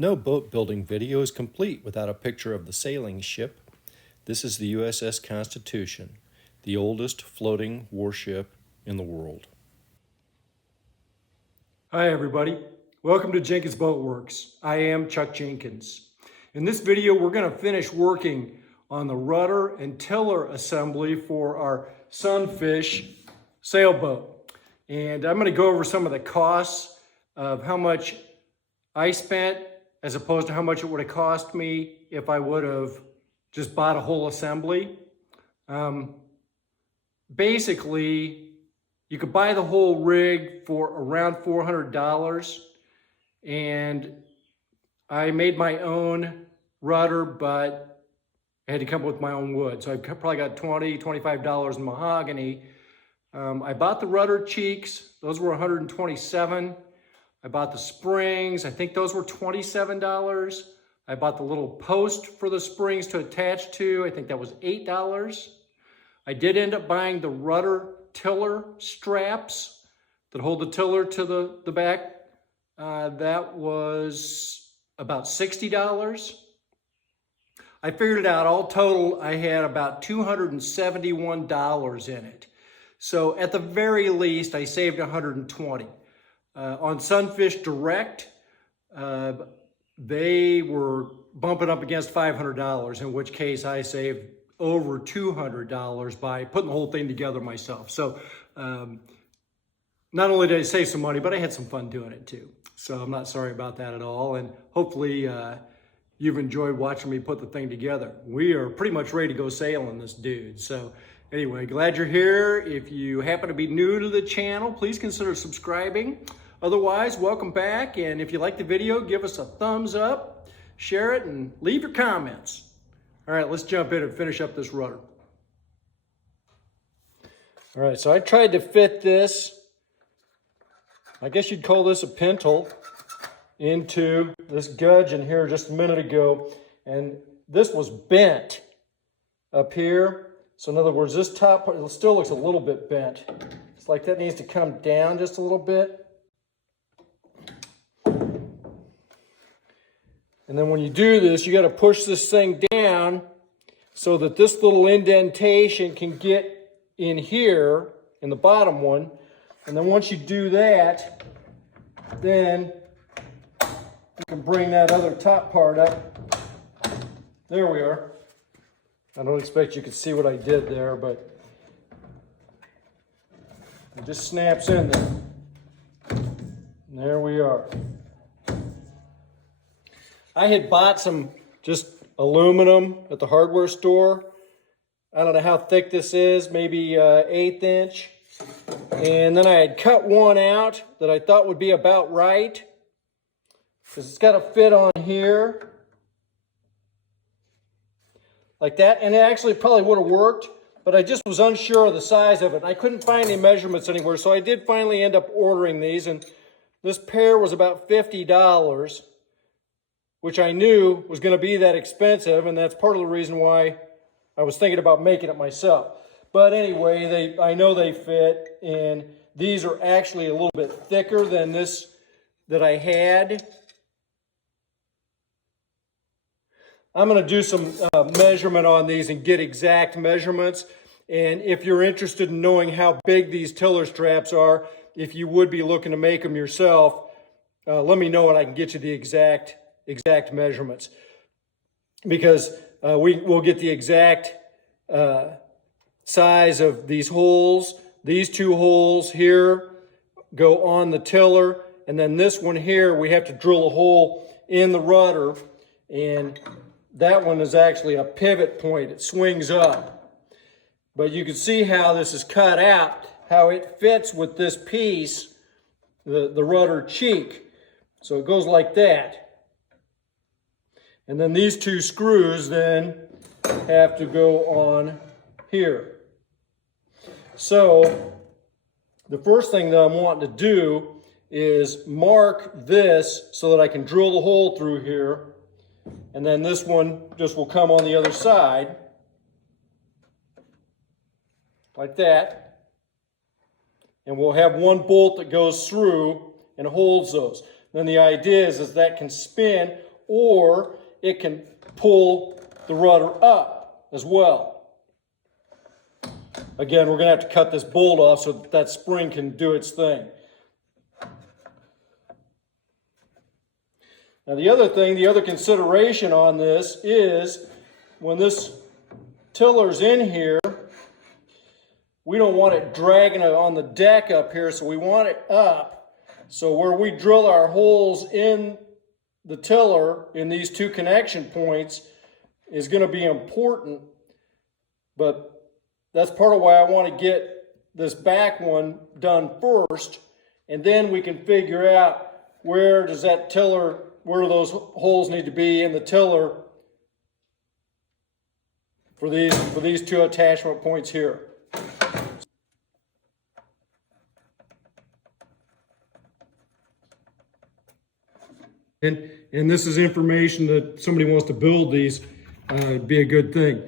No boat building video is complete without a picture of the sailing ship. This is the USS Constitution, the oldest floating warship in the world. Hi everybody, welcome to Jenkins Boat Works. I am Chuck Jenkins. In this video we're going to finish working on the rudder and tiller assembly for our Sunfish Sailboat. And I'm going to go over some of the costs of how much I spent as opposed to how much it would have cost me if I would have just bought a whole assembly. Basically, you could buy the whole rig for around $400, and I made my own rudder, but I had to come up with my own wood. So I probably got $20, $25 in mahogany. I bought the rudder cheeks. Those were $127. I bought the springs. I think those were $27. I bought the little post for the springs to attach to. I think that was $8. I did end up buying the rudder tiller straps that hold the tiller to the back. That was about $60. I figured it out. All total, I had about $271 in it. So at the very least, I saved $120. On Sunfish Direct, they were bumping up against $500, in which case I saved over $200 by putting the whole thing together myself. So not only did I save some money, but I had some fun doing it too. So I'm not sorry about that at all. And hopefully you've enjoyed watching me put the thing together. We are pretty much ready to go sailing this dude. So anyway, glad you're here. If you happen to be new to the channel, please consider subscribing. Otherwise, welcome back. And if you like the video, give us a thumbs up, share it, and leave your comments. All right, let's jump in and finish up this rudder. All right, so I tried to fit this, I guess you'd call this a pintle, into this gudgeon here just a minute ago. And this was bent up here. So in other words, this top part, it still looks a little bit bent. It's like that needs to come down just a little bit. And then when you do this, you got to push this thing down so that this little indentation can get in here, in the bottom one. And then once you do that, then you can bring that other top part up. There we are. I don't expect you could see what I did there, but it just snaps in there. And there we are. I had bought some just aluminum at the hardware store. I don't know how thick this is, maybe 1/8 inch. And then I had cut one out that I thought would be about right, because it's got to fit on here like that. And it actually probably would have worked, but I just was unsure of the size of it. I couldn't find any measurements anywhere, so I did finally end up ordering these. And this pair was about $50. Which I knew was going to be that expensive, and that's part of the reason why I was thinking about making it myself. But anyway, I know they fit, and these are actually a little bit thicker than this that I had. I'm going to do some measurement on these and get exact measurements. And if you're interested in knowing how big these tiller straps are, if you would be looking to make them yourself, let me know and I can get you the exact measurements, because we'll get the exact size of these holes. These two holes here go on the tiller, and then this one here we have to drill a hole in the rudder, and that one is actually a pivot point. It swings up, but you can see how this is cut out, how it fits with this piece, the rudder cheek. So it goes like that. And then these two screws then have to go on here. So the first thing that I'm wanting to do is mark this so that I can drill the hole through here. And then this one just will come on the other side, like that. And we'll have one bolt that goes through and holds those. Then the idea is that can spin or it can pull the rudder up as well. Again, we're going to have to cut this bolt off so that spring can do its thing. Now the other consideration on this is when this tiller's in here, we don't want it dragging on the deck up here, so we want it up. So where we drill our holes in the tiller in these two connection points is going to be important, but that's part of why I want to get this back one done first, and then we can figure out where does that tiller, where those holes need to be in the tiller for these two attachment points here. And this is information that somebody wants to build these, be a good thing.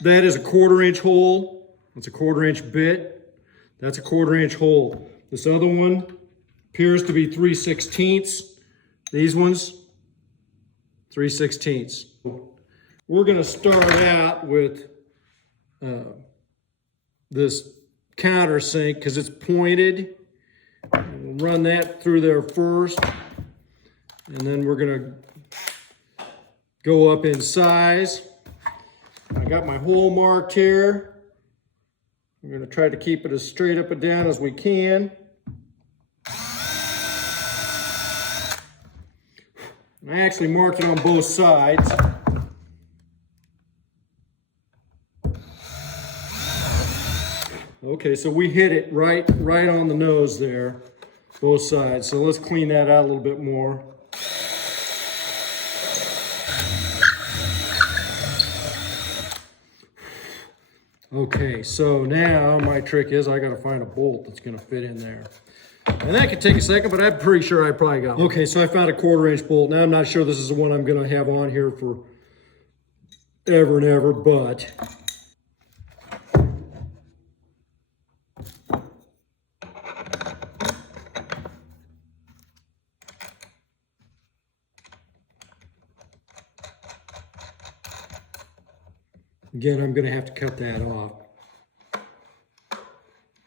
That is a 1/4 inch hole. It's a 1/4 inch bit. That's a 1/4 inch hole. This other one appears to be 3/16. These ones, 3/16. We're going to start out with this countersink because it's pointed. We'll run that through there first. And then we're going to go up in size. I got my hole marked here. I'm going to try to keep it as straight up and down as we can. I actually marked it on both sides. Okay, so we hit it right on the nose there, both sides. So let's clean that out a little bit more. Okay, so now my trick is I gotta find a bolt that's gonna fit in there. And that could take a second, but I'm pretty sure I probably got one. Okay, so I found a 1/4 inch bolt. Now I'm not sure this is the one I'm gonna have on here for ever and ever, but again, I'm gonna have to cut that off.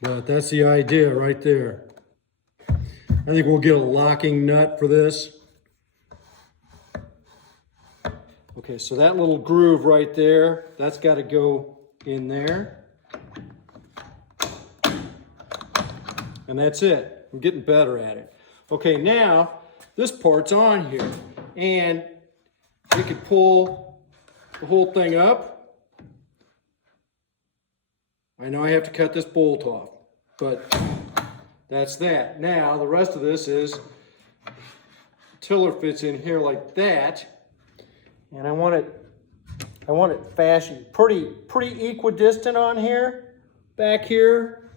But that's the idea right there. I think we'll get a locking nut for this. Okay, so that little groove right there, that's got to go in there. And that's it. I'm getting better at it. Okay, now this part's on here. And we could pull the whole thing up. I know I have to cut this bolt off, but that's that. Now, the rest of this is, tiller fits in here like that. And I want it fashioned pretty equidistant on here, back here.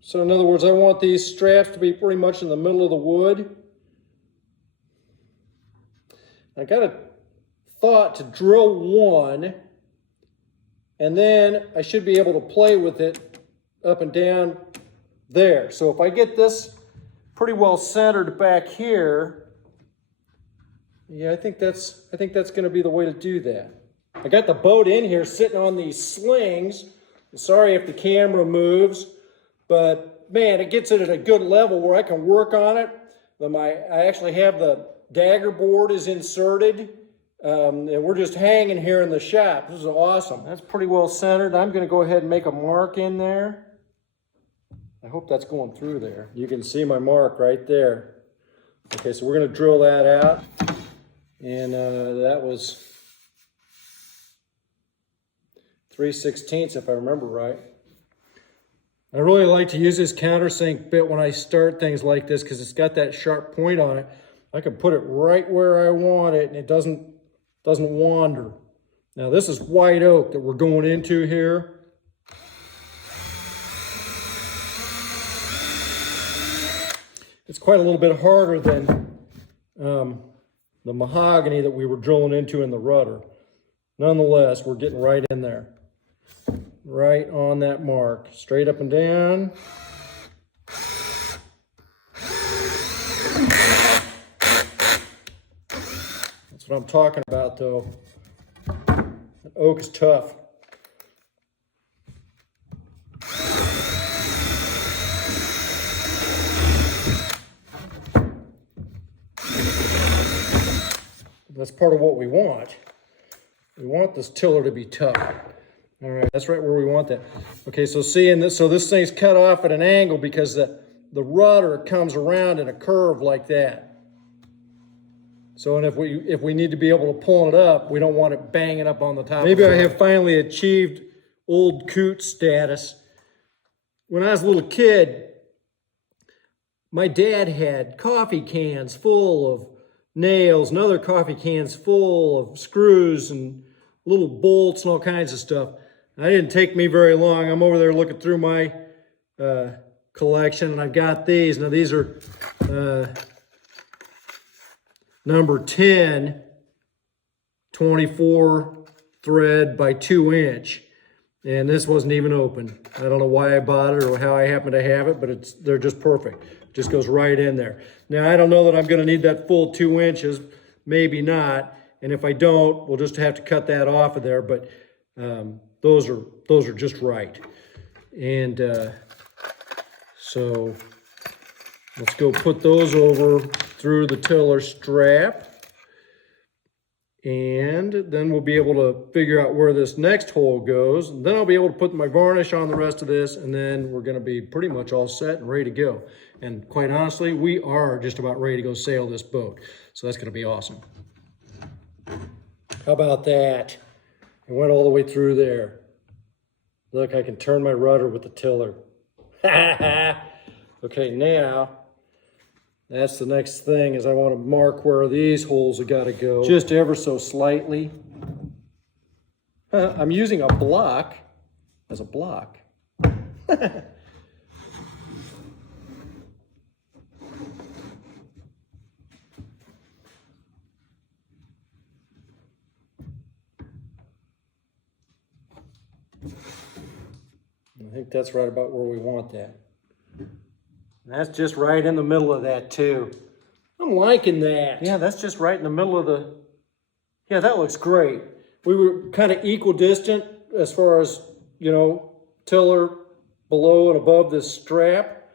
So in other words, I want these straps to be pretty much in the middle of the wood. I got a thought to drill one, and then I should be able to play with it up and down there. So if I get this pretty well centered back here, yeah, I think that's going to be the way to do that. I got the boat in here sitting on these slings. Sorry if the camera moves, but man, it gets it at a good level where I can work on it. I actually have the dagger board is inserted, and we're just hanging here in the shop. This is awesome. That's pretty well centered. I'm going to go ahead and make a mark in there. I hope that's going through there. You can see my mark right there. Okay, so we're going to drill that out. And that was 3/16 if I remember right. I really like to use this countersink bit when I start things like this because it's got that sharp point on it. I can put it right where I want it and it doesn't wander. Now this is white oak that we're going into here. It's quite a little bit harder than the mahogany that we were drilling into in the rudder. Nonetheless, we're getting right in there. Right on that mark. Straight up and down. That's what I'm talking about, though. Oak is tough. That's part of what we want. We want this tiller to be tough. All right, that's right where we want that. Okay, so seeing this, so this thing's cut off at an angle because the rudder comes around in a curve like that. So, and if we need to be able to pull it up, we don't want it banging up on the top. Maybe I have finally achieved old coot status. When I was a little kid, my dad had coffee cans full of nails and other coffee cans full of screws and little bolts and all kinds of stuff. That didn't take me very long. I'm over there looking through my collection, and I've got these. Now these are number 10, 24 thread by 2 inch. And this wasn't even open. I don't know why I bought it or how I happen to have it, but they're just perfect. It just goes right in there. Now, I don't know that I'm gonna need that full 2 inches, maybe not. And if I don't, we'll just have to cut that off of there, but those are just right. And so let's go put those over through the tiller strap. And then we'll be able to figure out where this next hole goes. And then I'll be able to put my varnish on the rest of this, and then we're gonna be pretty much all set and ready to go. And quite honestly, we are just about ready to go sail this boat. So that's gonna be awesome. How about that? It went all the way through there. Look, I can turn my rudder with the tiller. Okay, now, that's the next thing is I want to mark where these holes have got to go. Just ever so slightly. I'm using a block as a block. I think that's right about where we want that. That's just right in the middle of that too. I'm liking that. Yeah, that's just right in the middle of the, yeah, that looks great. We were kind of equidistant as far as, you know, tiller below and above this strap.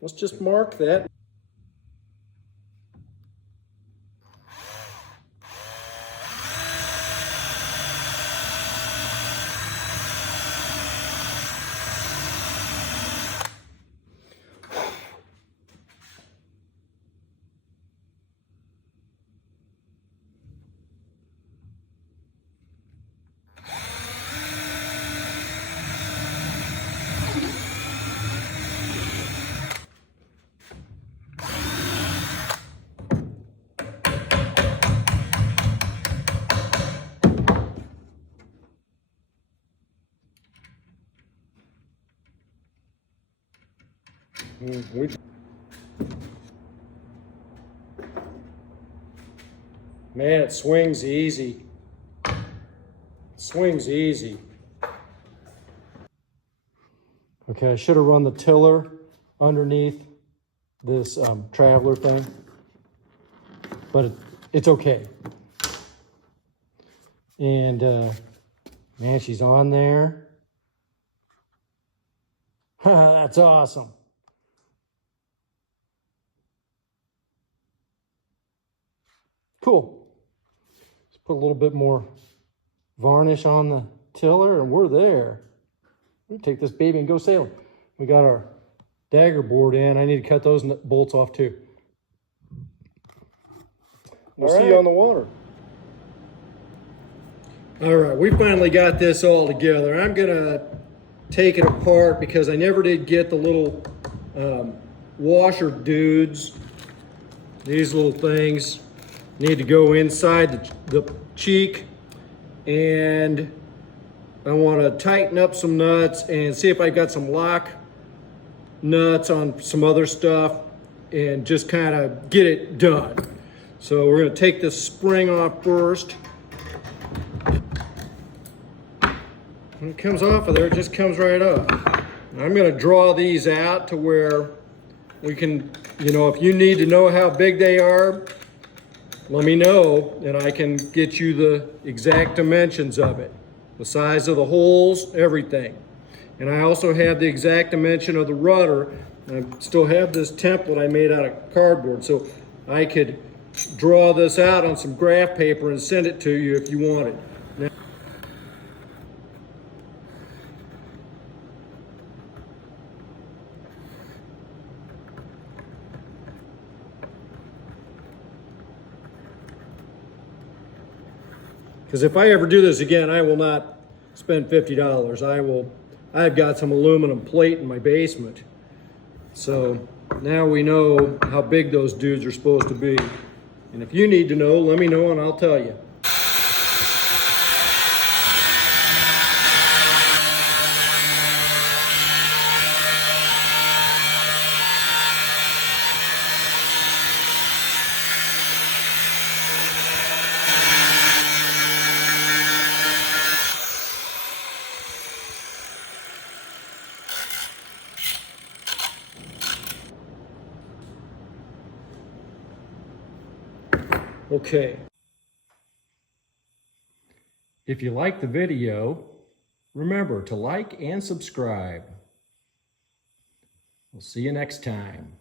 Let's just mark that. Man, it swings easy. It swings easy. Okay, I should have run the tiller underneath this traveler thing, but it's okay. And man, she's on there. That's awesome. Cool. Let's put a little bit more varnish on the tiller and we're there. We take this baby and go sailing. We got our dagger board in. I need to cut those bolts off too. We'll see you on the water. All right, we finally got this all together. I'm gonna take it apart because I never did get the little washer dudes. These little things need to go inside the cheek, and I want to tighten up some nuts and see if I've got some lock nuts on some other stuff and just kind of get it done. So we're going to take this spring off first. When it comes off of there, it just comes right up. I'm going to draw these out to where we can, you know, if you need to know how big they are, let me know and I can get you the exact dimensions of it. The size of the holes, everything. And I also have the exact dimension of the rudder. I still have this template I made out of cardboard, so I could draw this out on some graph paper and send it to you if you wanted. Now, because if I ever do this again, I will not spend $50. I've got some aluminum plate in my basement. So now we know how big those dudes are supposed to be. And if you need to know, let me know and I'll tell you. Okay. If you like the video, remember to like and subscribe. We'll see you next time.